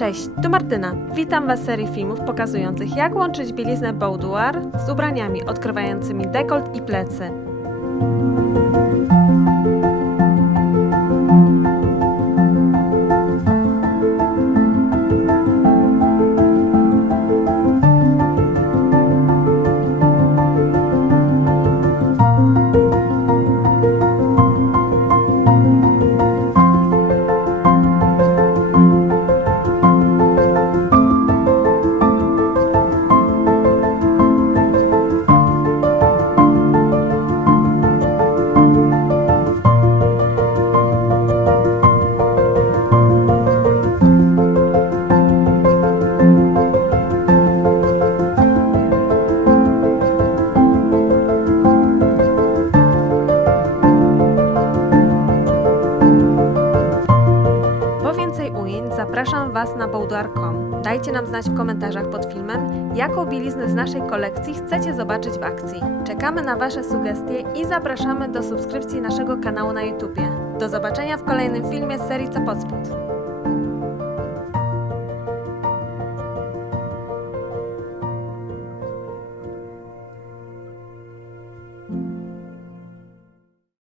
Cześć, tu Martyna. Witam Was w serii filmów pokazujących jak łączyć bieliznę boudoir z ubraniami odkrywającymi dekolt i plecy. Zapraszam Was na boudoir.com. Dajcie nam znać w komentarzach pod filmem, jaką bieliznę z naszej kolekcji chcecie zobaczyć w akcji. Czekamy na Wasze sugestie i zapraszamy do subskrypcji naszego kanału na YouTubie. Do zobaczenia w kolejnym filmie z serii Co pod spód.